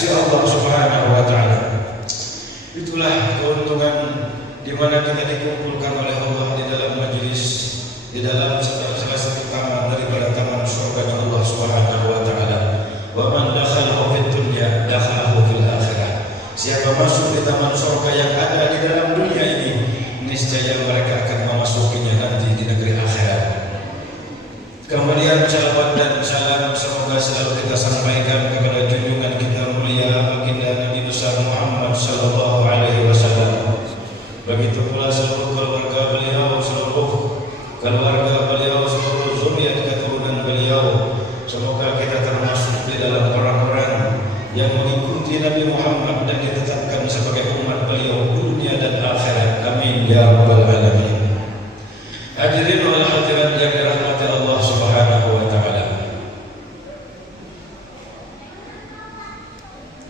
sisi Allah Subhanahu wa taala. Itulah keuntungan di mana kita dikumpulkan oleh Allah di dalam majelis, di dalam salah satu taman daripada taman surga Allah Subhanahu wa taala. Wa man dakhalahu fid dunya dakhalahu fil akhirah. Siapa masuk di taman surga yang ada di dalam dunia ini, niscaya mereka akan memasukinya nanti di negeri akhirat. Kemudian salawat dan salam semoga selalu kita sampaikan kepada junjungan kita mulia baginda Nabi besar Muhammad sallallahu alaihi wasallam. Begitu pula seluruh keluarga beliau, seluruh zuriat keturunan beliau. Semoga kita termasuk di dalam orang-orang yang mengikuti Nabi Muhammad dan ditetapkan sebagai umat beliau dunia dan akhirat. Amin ya rabbal alamin. Hadirin wal hadirat yang dirahmati Allah Subhanahu wa taala.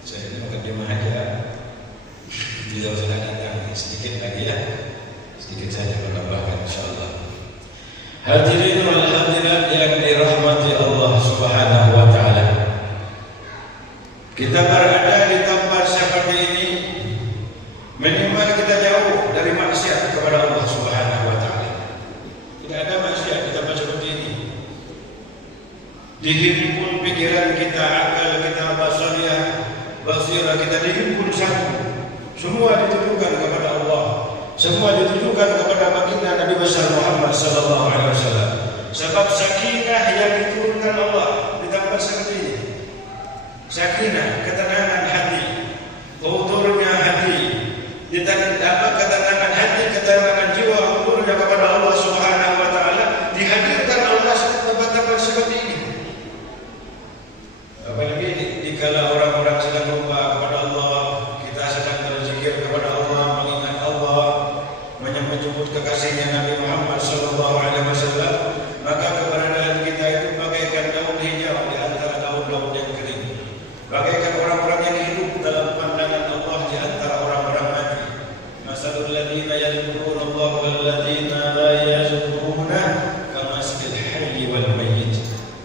Saya ini mukaddimah aja. Beliau sudah datang sedikit lagi ya. Sedikit saja menambahkan insyaallah. Hadirin wal hadirat yang dirahmati Allah Subhanahu wa taala. Kita berada di tempat seperti ini minimal kita jauh dari maksiat kepada Allah Subhanahu wa taala. Tidak ada maksiat di tempat seperti ini. Dihimpun pikiran kita, akal kita, basirah kita dihimpun satu. Semua ditujukan kepada Allah. Semua ditujukan kepada baginda Nabi besar Muhammad sallallahu alaihi wasallam. Sebab sakinah yang diturunkan Allah di tempat seperti ini. Sakinah, ketenangan hati, keutuhannya hati, ketenangan hati, ketenangan jiwa, keutuhannya kepada Allah Subhanahu wa taala dihadirkan Allah di tempat-tempat seperti ini. Apalagi dikala orang-orang sedang lupa kepada Allah, kita sedang berzikir kepada Allah, mengingat Allah, menyebut kekasihnya Nabi Muhammad sallallahu alaihi wasallam, maka keberadaan kita itu bagaikan daun hijau di antara daun-daun yang kering. Bagaikan orang-orang yang hidup dalam pandangan Allah di antara orang-orang mati. Masalul ladzina yadhkuruna Allah wal ladzina la yadhkuruna kamasalil hayy wal mayyit.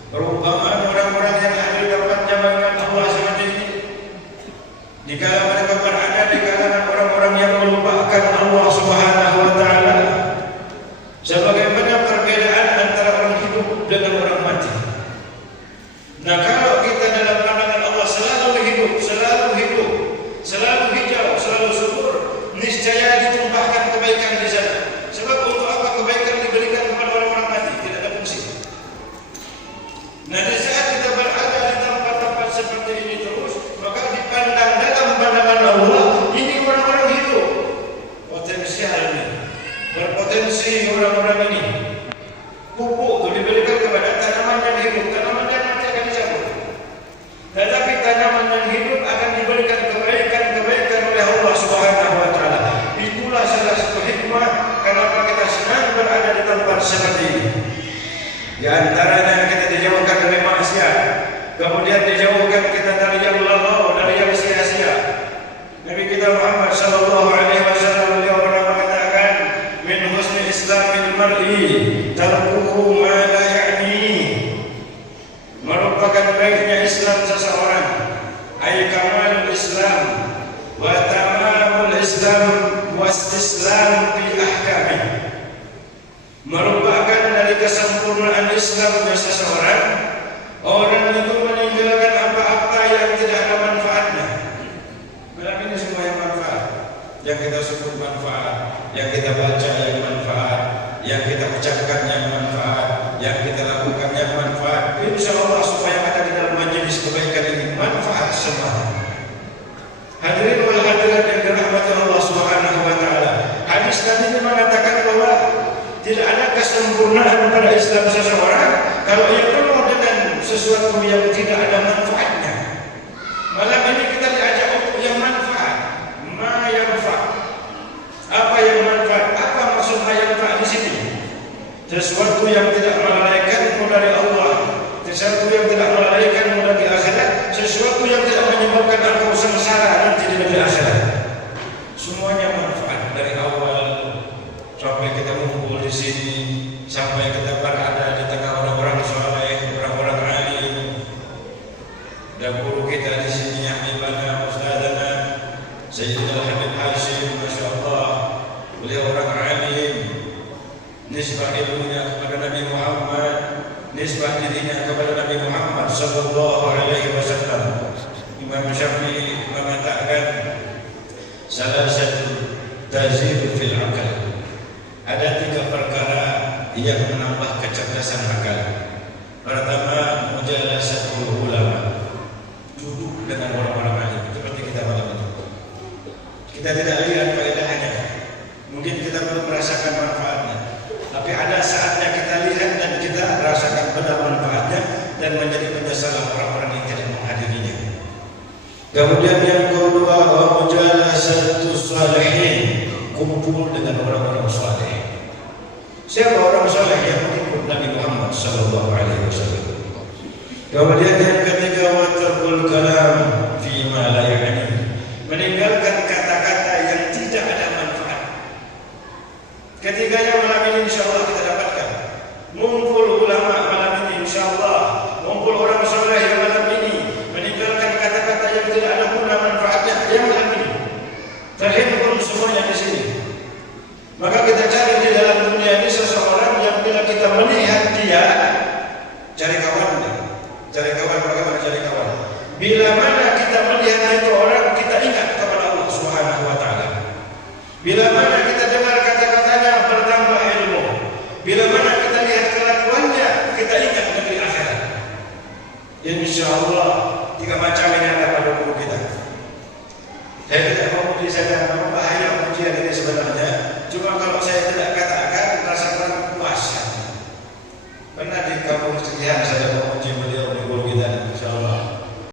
Perumpamaan orang-orang yang ada di tempatnya mengingat Allah seperti ini. Dikala mereka berada di kalangan orang-orang yang melupakan Allah Subhanahu wa taala. Sebagaimana perbedaan antara orang hidup dengan orang mati. Nah, kalau kita dalam pandangan Allah selalu hidup, selalu hijau, selalu subur, niscaya ditumpahkan kebaikan di sana. Sebab untuk apa kebaikan diberikan kepada orang-orang mati? Tidak ada fungsi. Nah, di saat kita berada di tempat-tempat seperti ini terus, maka dipandang dalam pandangan Allah, ini orang-orang hidup. Potensialnya, berpotensi orang-orang ini. Pupuk itu diberikan kepada tanaman yang hidup, tanaman yang mati akan dicabut. Tetapi tanaman yang hidup akan diberikan kebaikan oleh Allah Subhanahu wa taala. Itulah salah satu hikmah kenapa kita senang berada di tempat seperti ini. Di antaranya kita dijauhkan dari maksiat, kemudian dijauhkan kita dari yang lalau, dari yang sia-sia. Nabi kita Muhammad sallallahu alaihi wasallam beliau pernah mengatakan, min husni islamil mar'i tarkuhu ma la ya'ni. Merupakan baiknya Islam seseorang, ay kamalul Islam wa tamamul Islam wa istislam fi ahkami. Merupakan dari kesempurnaan Islamnya seseorang, orang itu meninggalkan apa-apa yang tidak ada manfaatnya. Malam ini semua yang manfaat, yang kita sebut manfaat, yang kita baca yang manfaat, yang kita ucapkan yang manfaat, yang kita lakukan yang manfaat. Insya Allah supaya ada di dalam majelis kebaikan ini manfaat semua. Hadirin wal hadirat yang dirahmati Allah Subhanahu wa taala. Hadis Nabi mengatakan bahwa tidak ada kesempurnaan pada Islam seseorang kalau ia penuh dengan sesuatu yang tidak ada manfaatnya. Malam ini kita diajak untuk yang manfaat. Ma yanfa'. Apa yang manfaat? Apa maksud ma yanfa' di sini? Sesuatu yang tidak melalaikanmu dari Allah, sesuatu yang tidak melalaikanmu dari akhirat, sesuatu yang tidak menyebabkan engkau sengsara nanti di negeri akhirat. Semuanya manfaat dari awal sampai kita mengumpul di sini, sampai kita berada di tengah orang-orang saleh, orang-orang alim, guru kita di sini, Habibana Ustazana Sayyidina Habib Hashim, Masya Allah, beliau orang alim, nisbah ilmunya kepada Nabi Muhammad, nisbah dirinya kepada Nabi Muhammad sallallahu alaihi wasallam. Imam Syafi'i mengatakan salah satu tazil fil akal, ada 3 perkara yang menambah kecerdasan akal. Pertama, mujalasatul ulama, duduk dengan orang-orang alim seperti kita malam ini. Kita tidak lihat faedahnya, mungkin kita belum merasakan manfaatnya, tapi ada saatnya kita lihat dan kita merasakan benar manfaatnya dan menjadi penyesalan orang-orang yang tidak menghadirinya. Kemudian yang kedua, mujalasatus salihin, kumpul dengan orang-orang saleh. Siapa orang saleh yang mengikut Nabi Muhammad sallallahu alaihi wasallam? Kemudian yang ketiga, wa tarkul kalam fi ma la ya'ni, meninggalkan kata-kata yang tidak ada manfaat. Ketiganya malam ini insyaallah kita dapatkan. Ngumpul ulama malam ini insyaallah, ngumpul orang saleh yang malam ini, meninggalkan kata-kata yang tidak ada guna manfaatnya yang malam ini. Terhimpun semuanya di sini. Maka kita cari di dalam dunia ini seseorang yang bila kita melihat dia, cari kawan, bagaimana cari kawan? Bila mana kita melihat itu orang, kita ingat kepada Allah Subhanahu wa taala. Bila mana kita dengar kata-katanya, bertambah ilmu. Bila mana kita lihat kelakuannya, kita ingat negeri akhirat. Insyaallah 3 macam ini ada pada guru kita. Saya tidak mau memuji, saya bahaya pujian ini sebenarnya.